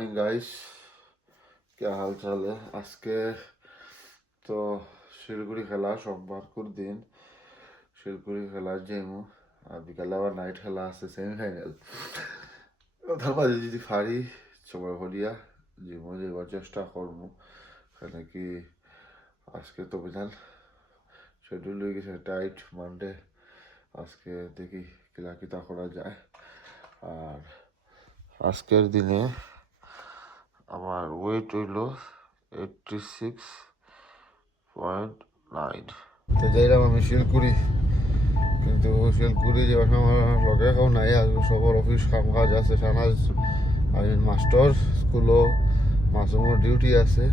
Morning guys, क्या हाल चाल है। आज के तो শিলগুড়ি খেলা সোমবার দিন শিলগুড়ি খেলা যেমু আর বিকালে আবার নাইট খেলা আছে সেমিফাইনাল। ওটার মাঝে যদি পারি সময় করিয়া যেমু যাবার চেষ্টা করবো। কেন কি আজকে তো বুঝান শিডিউল হয়ে গেছে টাইট মানডে। আজকে দেখি কিলা কিতা করা যায়। আর আজকের দিনে আমার ওয়েট হইল 86.9। তো যাইলাম আমি শিলকুড়ি, কিন্তু শিলকুড়ি যাওয়ার সময় আমার লগে কেউ নাই। আজ সবার অফিস কাম কাজ আছে, সানাজ মাস্টার স্কুলও মাসুমোর ডিউটি আছে।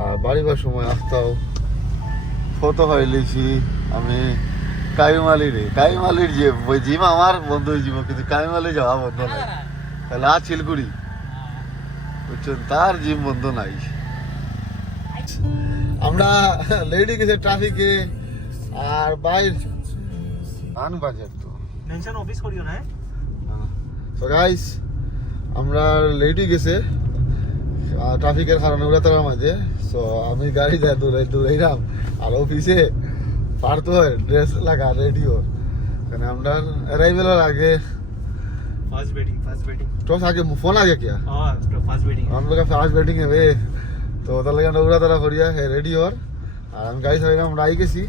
আর বাড়িবার সময় আসতাও ফটো হয়ে লিছি আমি কাইমালির যে জিম আমার বন্ধ হয়ে যাব, কিন্তু কাইমালি যাওয়া বন্ধ নাই। তাহলে আজ শিলকুড়ি বুঝছেন, তার জিম বন্ধ নাই। আমরা লেডি গেছে ট্রাফিকে আর বাইর আন বাজার তো মেনশন অফিস করিও না। সো গাইস আমরা লেডি গেছে ট্রাফিকের কারণে ওরা তার মাঝে। সো আমি গাড়ি দেয় দৌড়াইলাম আর অফিসে পারতো হয় ড্রেস লাগা রেডিও। কারণ আমরা অ্যারাইভেলের আগে फास्ट वेटिंग तो आगे फोन आ गया क्या? हां फास्ट वेटिंग हम लोग का फास्ट वेटिंग है वे। तो তাহলে আমরা তারা করিয়া হে রেডি হর। আর আমি গাড়ি চালাইলাম, আমরা আই গেছি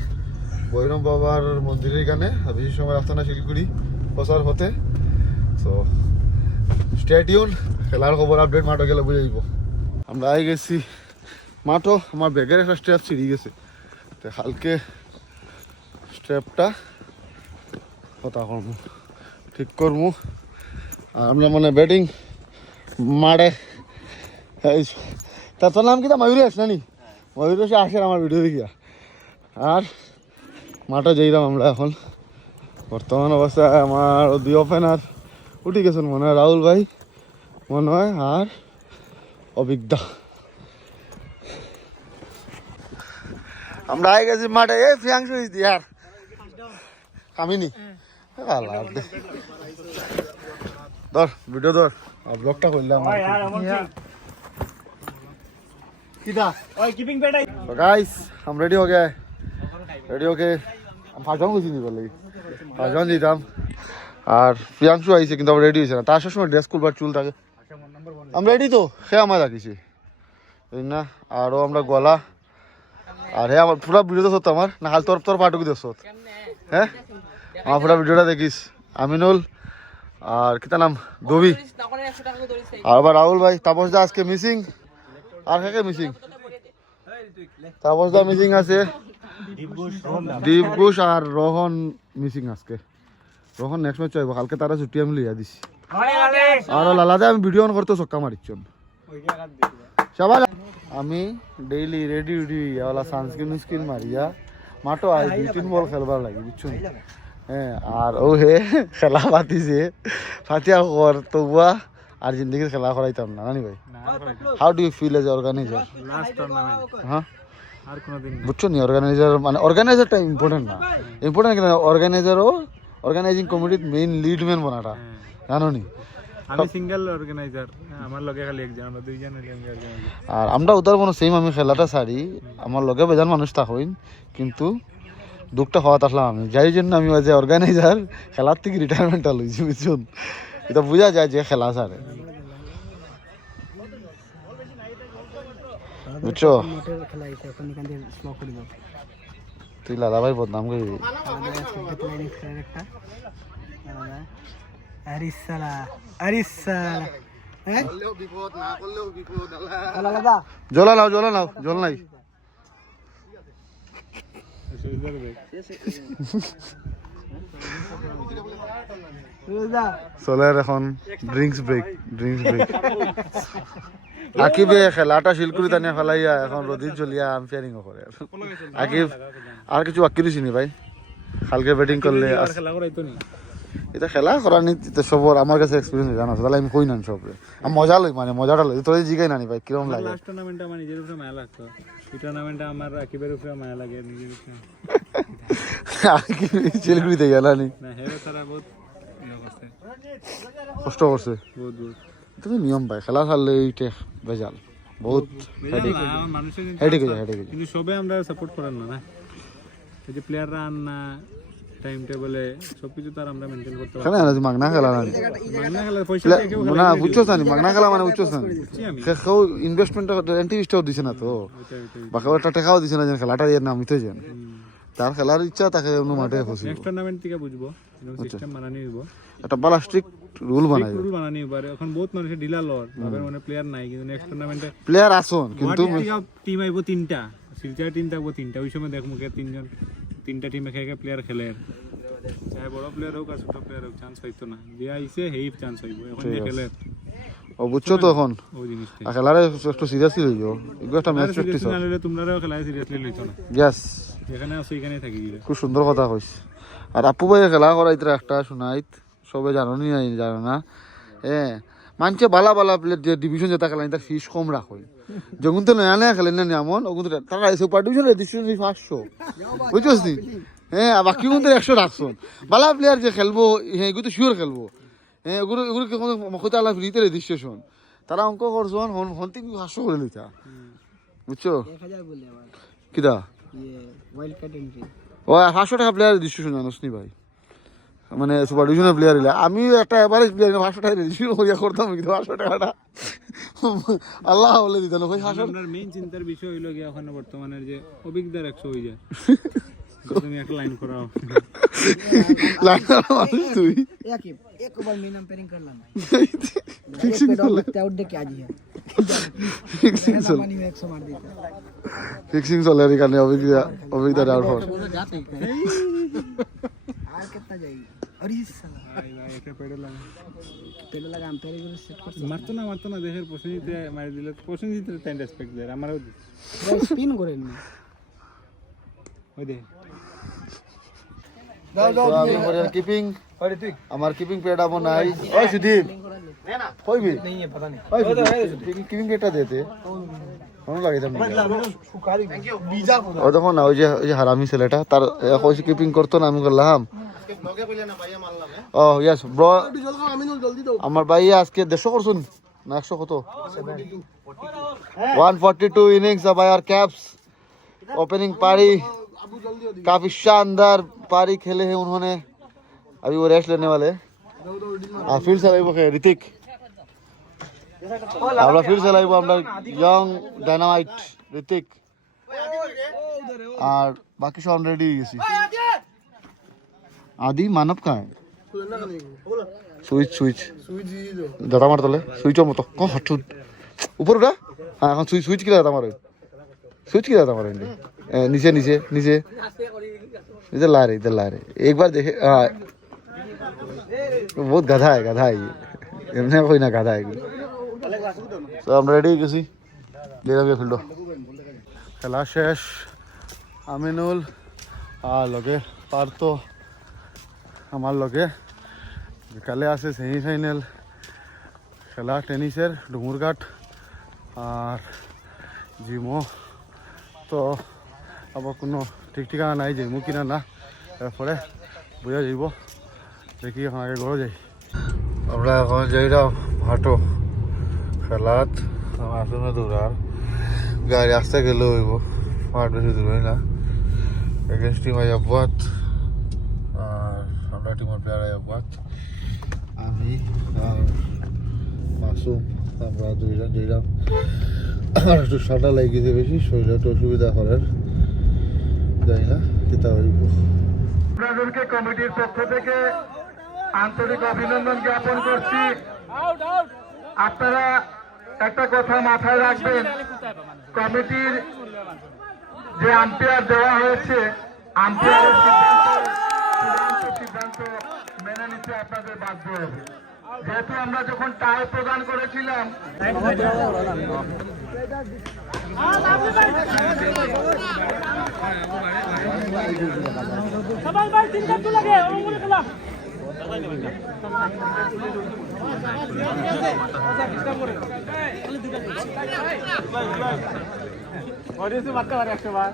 বৈরম বাবার মন্দিরের এখানে। বেশি সময় রাস্তা না শিলকুড়ি প্রচার হতে। সো স্টে টিউন, খেলার খবর আপডেট মাঠে গেলে বুঝে যাইব। আমরা আই গেছি মাঠও। আমার ব্যাগের একটা স্ট্র্যাপ ছিঁড়ে গেছে, তো হালকে স্ট্র্যাপটা কথা করবো, ঠিক করবো। আর আমরা মানে ব্যাটিং মারে তা তোর নাম কি? তা ময়ূরেশ নানি? ময়ূরেশে আসে আমার ভিডিও দেখিয়া। আর মাঠে যাইলাম আমরা এখন। বর্তমান অবস্থায় আমার দুই ওপেনার উঠে গেছেন মনে হয়, রাহুল ভাই মনে হয় আর অভিজ্ঞতা। আমরা আই গেছি মাঠে। এই ফিয়াংশু ইয়ার কামিনি ধর ভিডিও ধর আর ব্লগটা করলাম। तो गाइस हम रेडी हो गए। रेडी होके हम फाजवान कुछ नहीं बोले, फाजवान দিতাম। আর প্রিয়াংশু আইছে কিন্তু আমরা রেডি হইছে না। তার সবসময় ড্রেস খুলবার চুল থাকে। আমরা রেডি তো সে আমার রাখিছে না। আরও আমরা গলা আর হ্যাঁ আমার পুরো ভিডিও দেখছ আমার না, হাল তোর পাটুকু দেখছ? হ্যাঁ আমার পুরো ভিডিওটা দেখিস। আমিনুল আর কিতা নাম গবি আর আবার রাহুল ভাই। তাপস দা আজকে মিসিং। আর কে মিসিং? তাপস দা মিসিং আছে, দীপ ঘোষ আর রোহন মিসিং আজকে। রোহন নেক্সট ম্যাচ চাইব, কালকে তারা ছুটি আমি লইয়া দিছি। আর লালাদা আমি ভিডিও অন করতে চক্কা মারিচ্ছন সবাই। আমি ডেইলি রেডি ওলা সানস্ক্রিন মারিয়া মাঠো আজ 2-3 বল খেলবার লাগে বুঝছো। হ্যাঁ আর ও হে খেলা পাতিছে ফাতিয়া কর তবুয়া আর জিন্দগির খেলা করাইতাম না নানি ভাই। How do you feel as organiser? হ্যাঁ আর কোনদিন বুঝছো নি অর্গানাইজার মানে অর্গানাইজারটা ইম্পর্টেন্ট না। ইম্পর্টেন্ট কিন্তু অর্গানাইজারও অর্গানাইজিং কমিটির মেইন লিড ম্যান বানাটা জানো নি। আমি সিঙ্গেল অর্গানাইজার, আমার লগে খালি একজন আমরা দুইজন হইলে আমি অর্গানাইজার। আর আমরা উদার কোনো সেম আমি খেলাটা ছাড়ি আমার লগে বেজান মানুষ থাকইন, কিন্তু দুঃখটা হওয়া আসলাম আমি যাই জন্য আমি যে অর্গানাইজার খেলার থেকে রিটায়ারমেন্টটা লইছি বুঝছুন। এটা বোঝা যায় যে খেলা ছাড়ে বুঝছো। তুই লাদা ভাই বদনাম করবি। জল নাও জল নাই। চলের এখন ড্রিঙ্কস ব্রেক। আকিবে খেলাটা শিলকুড়ি টানিয়া ফেলাইয়া এখন রোদির চলিয়া আম্পায়ারিং করে। আকিব আর কিছু বাকি দিছি নি ভাই? কালকে ব্যাটিং করলে এটা খেলা করার নি সবর আমার কাছে এক্সপিরিয়েন্স জানা আছে, তাহলে আমি কই না সবরে আমি মজা লই মানে মজাটা লই। তোর জিগাই নানি ভাই কিরকম লাগে? লাস্ট টুর্নামেন্টটা মানে নিজের উপরে মায়া লাগতো। এই টুর্নামেন্টটা আমার আকিবের উপরে মায়া লাগে নিজের উপরে। আকিব শিলকুড়িতে গেল নি না হেরে তারা বহুত কষ্ট করছে বহুত। এটা তো নিয়ম ভাই, খেলা খেললে এইটা বেজাল বহুত হেডেক মানুষের হেডেক হয়ে যায়, হেডেক হয়ে যায়। কিন্তু সবে আমরা সাপোর্ট করেন না, না এই যে প্লেয়াররা আন না টাইম টেবলে সবকিছু তো আর আমরা মেনটেন করতে পারি খেলা না মাগনা খেলা না না খেলা পয়সা দিয়ে কেউ না বুঝছো জানি মাগনা খেলা মানে বুঝছো জানি বুঝছি আমি কেউ ইনভেস্টমেন্ট অ্যান্টিভিস্টও দিছে না তো ওইটাই বাকি একটা টাকাও দিছে না যেন খেলাটা দিয়ে নাম নিতে যান তার খেলার ইচ্ছা তাকে অন্য মাঠে খুশি নেক্সট টুর্নামেন্ট থেকে বুঝবো সিস্টেম বানানি হইব একটা বালা স্ট্রিক্ট রুল বানাই রুল বানানি পারে এখন বহুত মানুষের ঢিলা লর ভাবে মানে প্লেয়ার নাই কিন্তু নেক্সট টুর্নামেন্টে প্লেয়ার আসুন কিন্তু টিম আইব তিনটা সিলচার টিম থাকবো তিনটা ওই সময় দেখ মুখে তিনটা টিমে খেয়ে প্লেয়ার খেলে চাই বড় প্লেয়ার হোক আর ছোট প্লেয়ার হোক চান্স পাইতো না যে আইছে হেই চান্স হইব এখন যে খেলে ও বুঝছো তো এখন ওই জিনিসটা আর খেলারে একটু সিরিয়াসলি লইও এগুলো একটা ম্যাচ প্র্যাকটিস না লইলে তোমরাও খেলায় সিরিয়াসলি লইতো না ইয়েস এখানে আসো এখানে থাকি গিয়ে খুব সুন্দর কথা কইস আর আপু ভাই খেলা করাইতে একটা শোনাইত সবে জানি জানো না মানছে বালা বালা প্লেয়ার যে ডিভিশন যেটা খেলেন তার ফিস কম রাখো যখন তো নয়া নয়া খেলেন না এমন ওগুলো তারা সুপার ডিভিশন ডিভিশন 500 বুঝছিস নি আর বাকি কিন্তু 100 রাখছো বালা প্লেয়ার যে খেলবো এগুলো তো শিওর খেলবো এগুলো কোনো মখতা আলা ফ্রিতে রেজিস্ট্রেশন তারা অঙ্ক করছেন হন্তিং 500 করে লিখা বুঝছো 1000 বলে আবার কিদা ওয়াইল্ড কার্ড এন্ট্রি ও 500 টাকা প্লেয়ার রেজিস্ট্রেশন জানোস নি ভাই মানে সুপার ডিভিশনের প্লেয়ার ইলা আমি একটা এভারেজ প্লেয়ার 500 টাকা রেজিস্ট্রেশন করিয়া করতাম কিন্তু 500 টাকাটা আল্লাহ বলে দিতেন ভাই 500 আপনার মেইন চিন্তার বিষয় হইলো গিয়ে এখন বর্তমানের যে অভিজ্ঞতার 100 হয়ে যায় তুমি একটা লাইন করাও লাগা মানুষ তুই एक ओवर में अंपायरिंग कर लाना फिक्सिंग एक पे आउट दे के आज ही ফিক্সিং চল पानी में 100 मार देता ফিক্সিং চলে এর কারণে অভিজ্ঞতা আউট হওয়ার जाते আর कितना जाएगी और ये साला ভাই ভাই একটা পেডে লাগা पहले लगा अंपायरिंग को सेट कर মারতো না দেখের প্রশ্ন দিতে মারি দিলে প্রশ্ন দিতে টাইম রেসপেক্ট দেয় আমারও स्पिन করেন না ওই দে কিপিং আমার কিপিং পেড আপন নাই ওই সুদীপ কইবি नहीं है पता नहीं ওই কিপিং পেডটা দেতে কোন লাগে তুমি सुखारी बीजा को ও দেখো না ওই যে হারামি ছেলেটা তার কইছে কিপিং করতো না আমি করলাম ও ইয়েস ব্রো আমার ভাই আজকে 150 করছুন না 100 কত 142 innings by our caps opening पारी काफी शानदार पारी खेले हैं उन्होंने अभी वो रेस्ट लेने वाले फिर से लाइव ऋतिक আমরা फिर से लाइव আমরা ইয়ং ডায়নামাইট ঋতিক আর বাকি সব রেডি হয়ে গেছি আদি মানব কায় সুইচ দাদা মার তলে সুইচের মতো ক হটুন উপর উঠা হ্যাঁ এখন সুইচ কি দাদা মার সুইচ কি দাদা মার নিচে নিচে নিচে इधर ला रहे एक बार देखे बहुत गधा है এমনি कोई ना गधा है তো আমরা রেডি হয়ে গেছি যেভাবে ফিল্ড খেলা শেষ আমিনুল আর লগে পার্থ আমার লগে কালে আছে সেমিফাইনাল খেলা টেনিসের ডুমুরঘাট আর জিমো তো আবার কোনো ঠিক ঠিকানা নাই যাইমু কিনা না তারপরে বুঝা যাইব দেখি এখন আগে ঘরে যাই আমরা এখন যাইলাম হাটো খেলাত আসলে দৌড়ার গাড়ি আসতে গেলেও হইব মাঠ বেশি দূর হয় না এগেন্স্ট টিম আয়াবাদ আর আমরা টিমের প্লেয়ার আয়াবাদ আমি আর মাসুম আমরা দুইজন যাইলাম আর একটু ঠান্ডা লাগিয়েছে বেশি শরীরে একটু অসুবিধা করার যাই না কিতা হইব আপনাদেরকে কমিটির পক্ষ থেকে আন্তরিক অভিনন্দন জ্ঞাপন করছি। আপনারা একটা কথা মাথায় রাখবেন, কমিটির যে আম্পায়ার দেওয়া হয়েছে আম্পায়ারের সিদ্ধান্ত মেনে নিতে আপনাদের বাধ্য হবে। যেহেতু আমরা যখন টাই প্রদান করেছিলাম সবাই ভাই তিনটা তো লাগে ওগুলো খেলাম অডিয়েন্স মারতে পারে 100 বার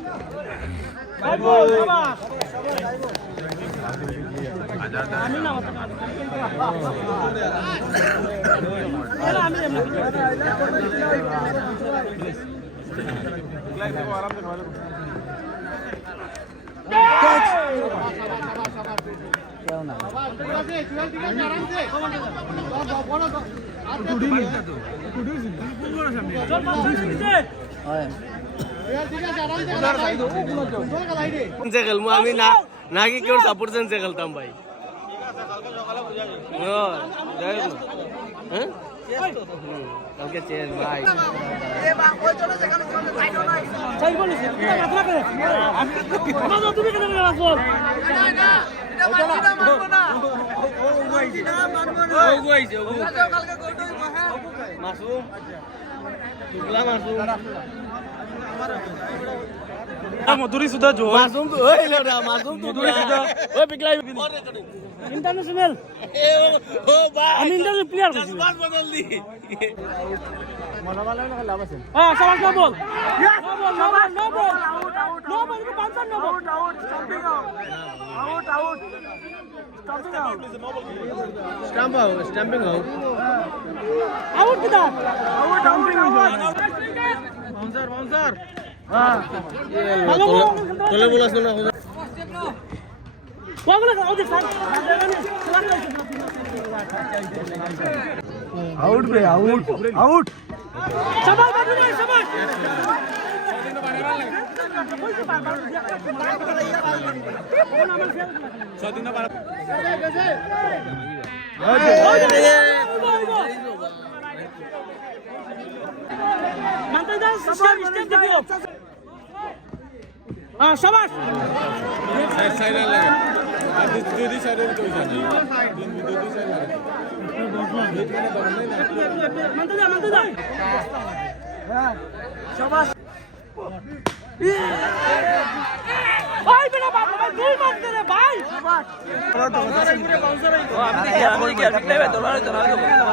খেলবো আমি না নাকি কেউ সাপোর্ট সেন্সে খেলতাম ভাই কালকে চেঞ্জ ভাই তুমি কেন রাখো মাসুম টুকলা মাসুম মধুরি সুদা জো মাসুম ওই লোডা মাসুম টুকলা ওই পিকলাই ইন্টারন্যাশনাল ও ভাই আমি ইন্টারন্যাশনাল প্লেয়ার হইছি বাস বদল দি হ্যাঁ সবাই না ball no ball no ball no ball no ball stumping out out কিদার তোলে বলাস না ওগুলো ওদের সাইড আউট বে আউট আউট সবাই বাবু নাই সবাই মানতে দাও স্টেপ দেখো হ্যাঁ সবাই সাইডে লাগে আর দুই সাইডে তো জানি দুই সাইডে মানতে দাও সবাই ভাই বেটা বাবা ভাই দুই মারতে রে ভাই আমি কি আর প্লে তোলা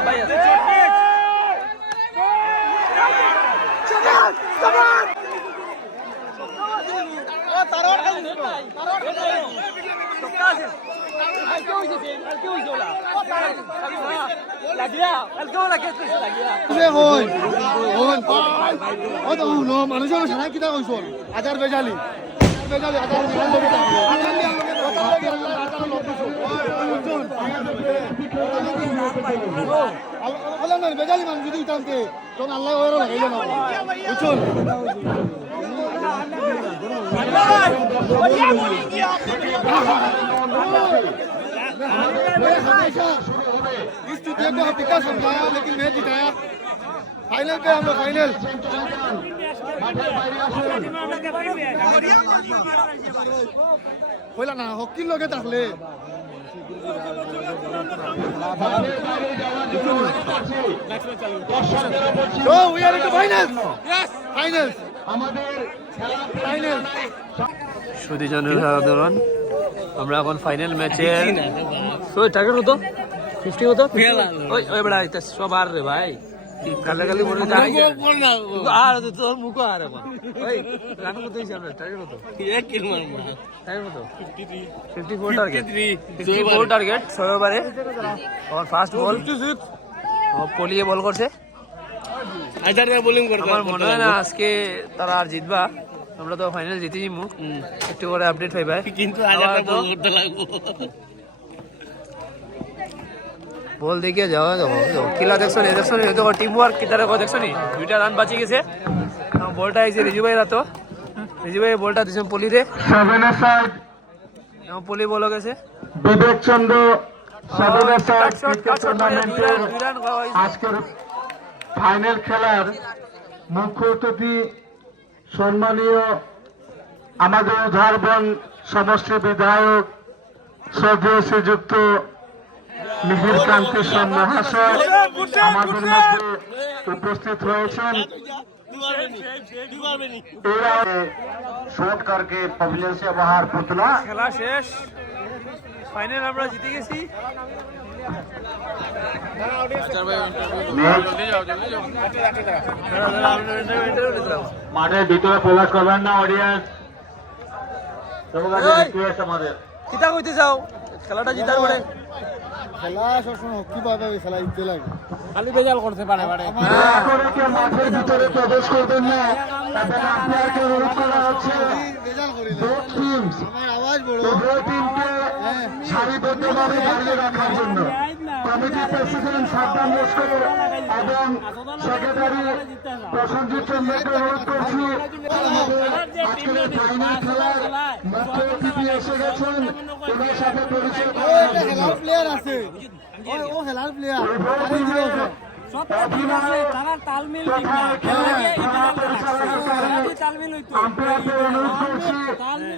ভাই আছে মানুষের সারা কিতা কইছ আজার বেজালি বেজালি মানুষ যদি উঠানকে তখন আল্লাহ ওরা লাগাইল না বুঝুন इस चुतिया को हकीकत समझाया लेकिन मैं जिताया फाइनल पे हम लोग फाइनल बोला ना हॉकी लोगे ताकले So we are in the finals. Yes. Finals. Finals. সুধীজনের সাধারণ আমরা এখন ফাইনাল ম্যাচে ওই টার্গেট হতো 50 হতো ওই ওই বড় এটা সব আর রে ভাই কালাকালি বলে যাই আর তো মুকো আর এখন ওই রান কত হইছে আমরা টার্গেট হতো 1 কিল মারবো টার্গেট হতো 54 টার্গেট 54 টার্গেট 6 ওভারে আর ফার্স্ট বল 56 ও পলিয়ে বল করছে আইদার বোলিং করতে আমার মনে হয় না আজকে তারা আর জিতবা আমরা তো ফাইনাল জিতে যাবো একটু করে আপডেট পাইবা কিন্তু আজারটা বল করতে লাগবো বল দেখিয়ে যাও কিলা দেখছো তো টিম ওয়ার্ক কিতারে কো দেখছো নি দুইটা রান বাঁচি গেছে বলটা আইছে রিজু ভাই রাতো রিজু ভাই বলটা দিছেন পলি রে 7 সাইড পলি বল গেছে বিবেক চন্দ্র 7 সাইড টুর্নামেন্টের আজকের ফাইনাল খেলার মুখ্য অতিথি সম্মানীয় আমাদের উধারবন সমষ্টি বিধায়ক শ্রদ্ধেয় শ্রীযুক্ত মিহির কান্তি সেন মহাশয় আমাদের মধ্যে উপস্থিত হয়েছেন शॉट करके पवेलियन से बाहर पुतला খেলা শেষ ফাইনাল আমরা জিতে গেছি মাঠের ভিতরে প্রবেশ করবেন না অডিয়েন্স তোমাদের রিকোয়েস্ট আমাদের কিতা কইতে যাও খেলাটা জিতার পরে খেলা সবসময় হকি পাবে খেলা জিততে লাগে খালি বেজাল করতে পারে পারে করে কেউ মাঠের ভিতরে প্রবেশ করবেন না এবং আপনাকে অনুরোধ করা হচ্ছে রেজাল্ট করি না both teams আমার আওয়াজ বড় উভয় টিমকে সারিবদ্ধভাবে দাঁড়িয়ে রাখার জন্য কমিটি প্রেসিডেন্ট সাদ্দাম লস্কর এবং সেক্রেটারি প্রসেনজিৎ চন্দ্রকে অনুরোধ করছি আজকের এই ফাইনাল খেলার মুখ্য অতিথি এসে গেছেন ওনার সাথে পরিচয় ও করানোর একটা জন্য। খেলার প্লেয়ার আছে ও খেলার প্লেয়ার সব ঠিক আছে তারা তালমিল ঠিক না খেলা গিয়ে ইতিহাস তালমিল হইতো আম্পায়ারদের অনুরোধ করছি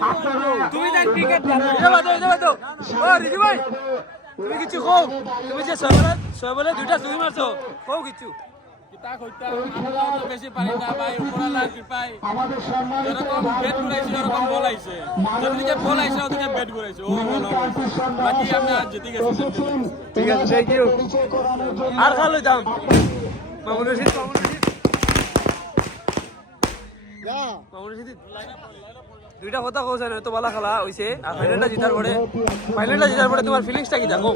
আপনারা তুমি দেখ ক্রিকেট জানো ও রিজু ভাই তুমি কিছু কও তুমি যে ছয় বলে দুইটা দুই মারছো কও কিছু তা কইতা আমরা তো বেশি পারি না ভাই উপরালা কি পাই আমাদের সম্মানিত যেরকম ব্যাট করাইছে ওরকম বল আইছে যেদিকে বল আইছে ওদিকে ব্যাট করাইছে ও বল বাকি আমরা জিতে গেছি ঠিক আছে থ্যাংক ইউ পরিচয় করানোর জন্য আর খাল লইতাম মামুন রশিদ দুইটা কথা কও জানো তো ভালো খেলা হইছে আর ফাইনালটা জিতার পরে তোমার ফিলিংসটা কি দেখো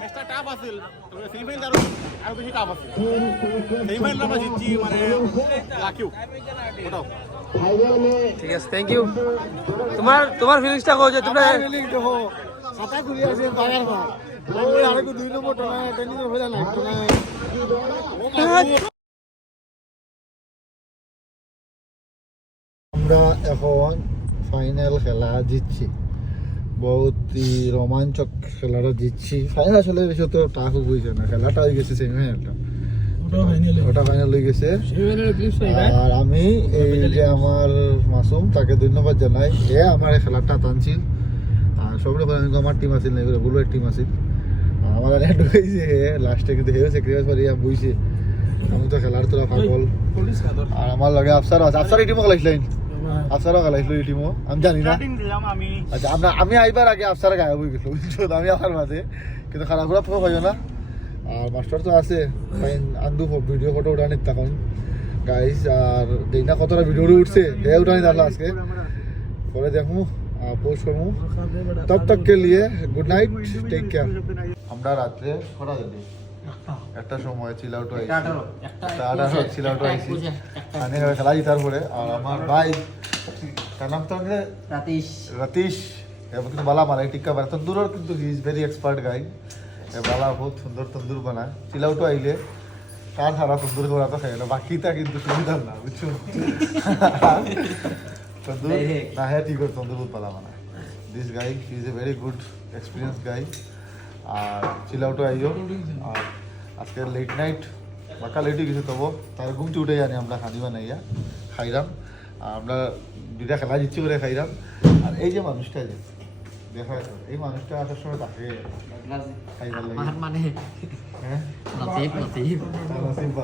ম্যাচটা টাফ আছিল তবে সেমিফাইনাল আরো বেশি টাফ আছিল সেমিফাইনাল আমরা জিতছি মানে লাকিও ওটাও ঠিক আছে থ্যাংক ইউ তোমার ফিলিংসটা কও যে তোমরা ফিলিং দেখো সাতা ঘুরি আছে বাগার ভাগ ওই আরেকটু 2 নম্বর টোনা টেনিস হইলা না টোনা আমরা এখন ফাইনাল খেলা জিতছি বহুতই রোমাঞ্চক খেলাটা জিতছি ফাইনাল আসলে বেশি তো টাফ হয়েছে না খেলাটা হয়ে গেছে সেমিফাইনালটা ওটা ফাইনাল হয়ে গেছে আর আমি এই যে আমার মাসুম তাকে ধন্যবাদ জানাই হে আমার এই খেলাটা টানছিল আর সব রকম আমার টিম আছিল না বুলবের টিম আছিল আমার নেট হয়েছে হে লাস্টে কিন্তু হেও সেক্রিফাইস করি বইছে আমি তো খেলার তোরা পাগল আর আমার লগে আফসারও আছে আফসার এই টিমও খেলাইছিলেন আফসারও খেলাইছিল এই টিমও আমি জানি না আচ্ছা আমি আইবার আগে আফসার গায়ে বই গেছিল আমি আমার মাঝে কিন্তু খারাপ করে প্রো হয় না আর মাস্টার তো আছে ফাইন আন্দু ভিডিও ফটো উঠানি তখন গাইস আর দেখনা কতটা ভিডিও উঠছে হে উঠানি দাঁড়ালো আজকে পরে দেখো পোস্ট করবো তব তক কে লিয়ে গুড নাইট টেক কেয়ার আমরা রাত্রে কটা দিলি একটা সময় চিল আউট হয়েছি চিল আউট হয়েছি মানে খেলা জিতার পরে আর আমার ভাই তার নাম তো রাতীশ এবার কিন্তু বালা মারা টিক্কা বানা তন্দুরের কিন্তু হি ইজ ভেরি এক্সপার্ট গাই বালা বহুত সুন্দর তন্দুর বানায় চিল আউট আইলে কার সারা তন্দুর করা তো খাই না বাকিটা কিন্তু সুবিধার না বুঝছো তন্দুর না হ্যাঁ ঠিক আছে তন্দুর বহুত বালা বানায় this guy he is a very good experience guy আর চিল আউটও আইও আর আজকে লেট নাইট বাঁকা লেট হয়ে গেছে তবু তার ঘুমটি উঠে জানি আমরা খানি বানাইয়া খাইলাম আর আমরা দুইটা খেলা জিতছি করে খাইলাম আর এই যে মানুষটা যে দেখা যাচ্ছে এই মানুষটা আসার সময় তাকে খাইবার লাগে মানে হ্যাঁ নসিব নসিব